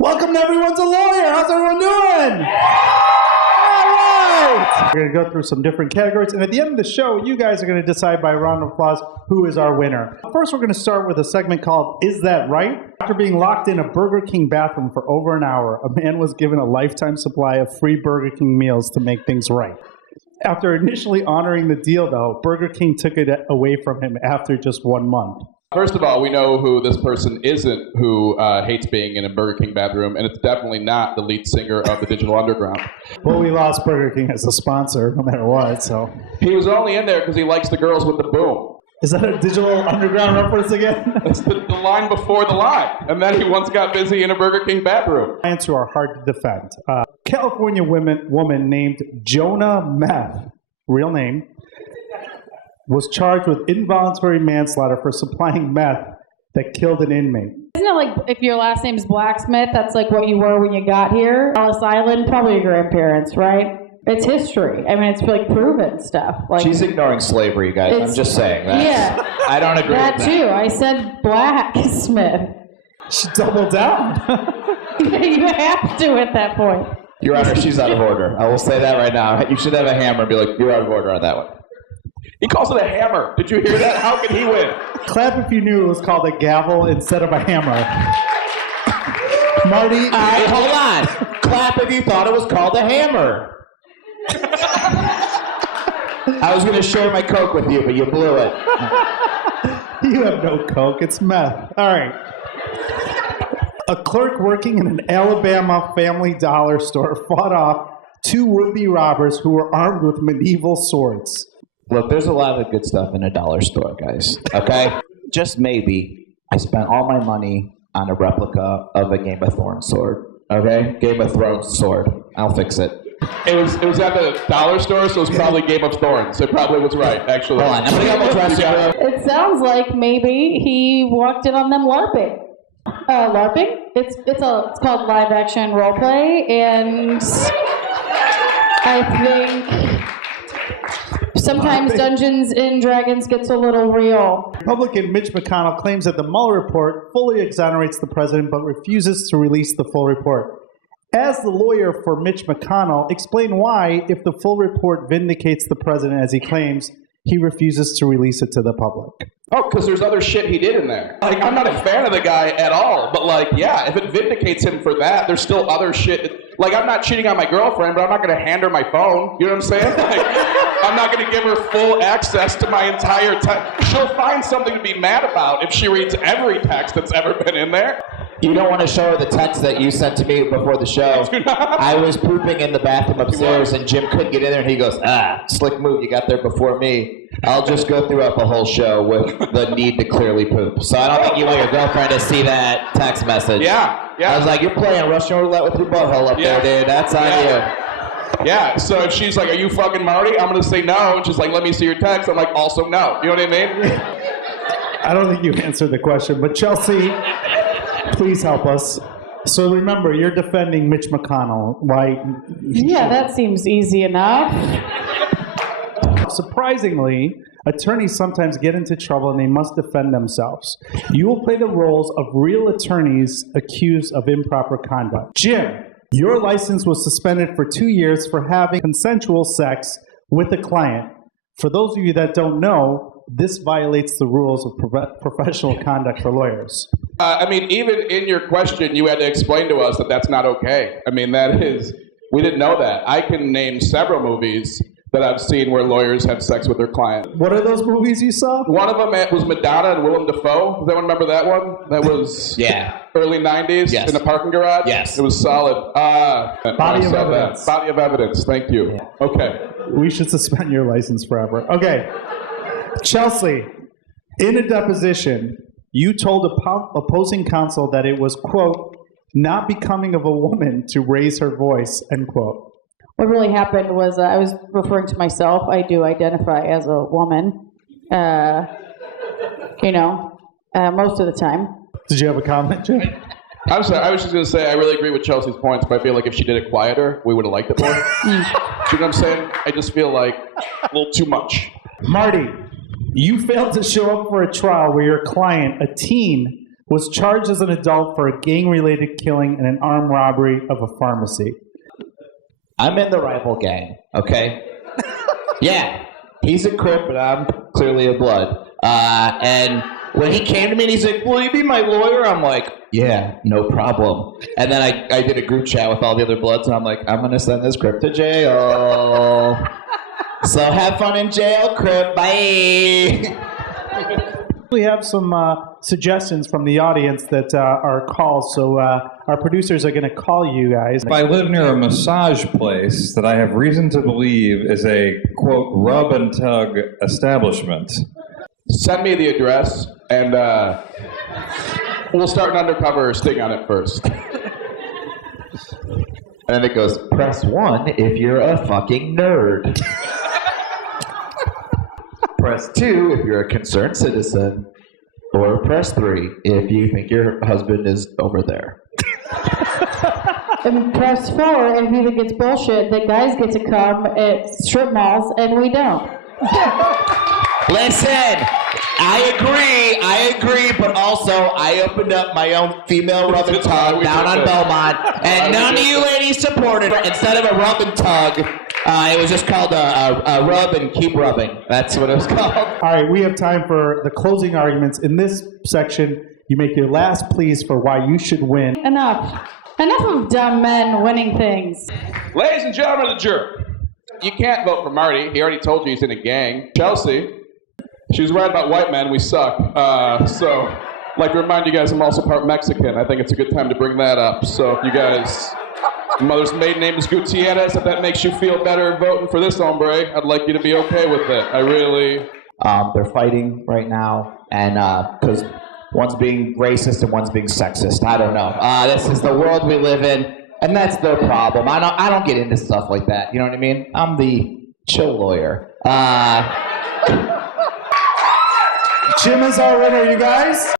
Welcome to Everyone's a Lawyer. How's everyone doing? All right. We're going to go through some different categories, and at the end of the show, you guys are going to decide by a round of applause who is our winner. First, we're going to start with a segment called Is That Right? After being locked in a Burger King bathroom for over an hour, a man was given a lifetime supply of free Burger King meals to make things right. After initially honoring the deal, though, Burger King took it away from him after just 1 month. First of all, we know who this person isn't who hates being in a Burger King bathroom, and it's definitely not the lead singer of the Digital Underground. Well, we lost Burger King as a sponsor, no matter what, so... He was only in there because he likes the girls with the boom. Is that a Digital Underground reference again? It's the line before the line. And then he once got busy in a Burger King bathroom. Clients who are hard to defend. California woman named Jonah Meth, real name, was charged with involuntary manslaughter for supplying meth that killed an inmate. Isn't it like if your last name is Blacksmith, that's like what you were when you got here? Ellis Island, probably your grandparents, right? It's history. I mean, it's like proven stuff. Like, she's ignoring slavery, guys. I'm just saying that. Yeah. I don't agree that with that. too. I said Blacksmith. She doubled down. You have to at that point. Your Honor, she's out of order. I will say that right now. You should have a hammer and be like, you're out of order on that one. He calls it a hammer. Did you hear that? How could he win? Clap if you knew it was called a gavel instead of a hammer. Marty. All right, hold on. Clap if you thought it was called a hammer. I was going to share my Coke with you, but you blew it. You have no Coke. It's meth. All right. A clerk working in an Alabama Family Dollar store fought off two would-be robbers who were armed with medieval swords. Look, there's a lot of good stuff in a dollar store, guys. Okay? Just maybe I spent all my money on a replica of a Game of Thrones sword. Okay? Game of Thrones sword. I'll fix it. It was at the dollar store, so it was probably Game of Thorns. It probably was right, actually. Hold on. I'm going to get my dressing room. It sounds like maybe he walked in on them LARPing. LARPing? It's called live action role play, and I think sometimes Dungeons and Dragons gets a little real. Republican Mitch McConnell claims that the Mueller report fully exonerates the president but refuses to release the full report. As the lawyer for Mitch McConnell, explain why, if the full report vindicates the president as he claims, he refuses to release it to the public. Oh, because there's other shit he did in there. Like, I'm not a fan of the guy at all, but like, yeah, if it vindicates him for that, there's still other shit. Like, I'm not cheating on my girlfriend, but I'm not going to hand her my phone. You know what I'm saying? Like, I'm not going to give her full access to my entire text. She'll find something to be mad about if she reads every text that's ever been in there. You don't want to show her the text that you sent to me before the show. I was pooping in the bathroom upstairs, and Jim couldn't get in there, and he goes, slick move, you got there before me. I'll just go throughout the whole show with the need to clearly poop. So I don't think you want your girlfriend to see that text message. Yeah. I was like, you're playing Russian roulette with your butthole up there, dude. That's on you. Yeah, so if she's like, are you fucking Marty? I'm going to say no. And she's like, let me see your text. I'm like, also no. You know what I mean? I don't think you answered the question, but Chelsea, please help us. So remember, you're defending Mitch McConnell. Why? Yeah, that seems easy enough. Surprisingly, attorneys sometimes get into trouble and they must defend themselves. You will play the roles of real attorneys accused of improper conduct. Jim, your license was suspended for 2 years for having consensual sex with a client. For those of you that don't know, this violates the rules of professional conduct for lawyers. I mean, even in your question, you had to explain to us that that's not okay. I mean, that is, we didn't know that. I can name several movies that I've seen where lawyers have sex with their client. What are those movies you saw? One of them was Madonna and Willem Dafoe. Does anyone remember that one? That was early 90s in a parking garage? Yes. It was solid. Body of evidence. Body of evidence. Thank you. Yeah. Okay. We should suspend your license forever. Okay. Chelsea, in a deposition, you told opposing counsel that it was, quote, not becoming of a woman to raise her voice, end quote. What really happened was I was referring to myself. I do identify as a woman, most of the time. Did you have a comment, Jim? I'm sorry. I was just going to say I really agree with Chelsea's points, but I feel like if she did it quieter, we would have liked it more. You know what I'm saying? I just feel like a little too much. Marty, you failed to show up for a trial where your client, a teen, was charged as an adult for a gang-related killing and an armed robbery of a pharmacy. I'm in the rival gang, okay? Yeah, he's a Crip, but I'm clearly a Blood. And when he came to me and he's like, will you be my lawyer? I'm like, yeah, no problem. And then I did a group chat with all the other Bloods, and I'm like, I'm going to send this Crip to jail. So have fun in jail, Crip. Bye. We have some suggestions from the audience that are calls, so our producers are going to call you guys. I live near a massage place that I have reason to believe is a, quote, rub and tug establishment. Send me the address, and we'll start an undercover sting on it first. And then it goes, press 1 if you're a fucking nerd. Press 2 if you're a concerned citizen. Or press 3 if you think your husband is over there. And press 4 if you think it's bullshit that guys get to come at strip malls and we don't. Listen, I agree, but also I opened up my own female rub and tug down on Belmont, and none of you ladies supported it. Instead of a rub and tug, it was just called a rub and keep rubbing. That's what it was called. All right, we have time for the closing arguments. In this section, you make your last pleas for why you should win. Enough of dumb men winning things. Ladies and gentlemen of the jury, you can't vote for Marty. He already told you he's in a gang. Chelsea, she was right about white men. We suck. So, I'd like to remind you guys I'm also part Mexican. I think it's a good time to bring that up. So if you guys, your mother's maiden name is Gutierrez, if that makes you feel better voting for this hombre, I'd like you to be okay with it. I really... They're fighting right now, and because one's being racist and one's being sexist. I don't know. This is the world we live in, and that's their problem. I don't get into stuff like that. You know what I mean? I'm the chill lawyer. Jim is our winner, you guys.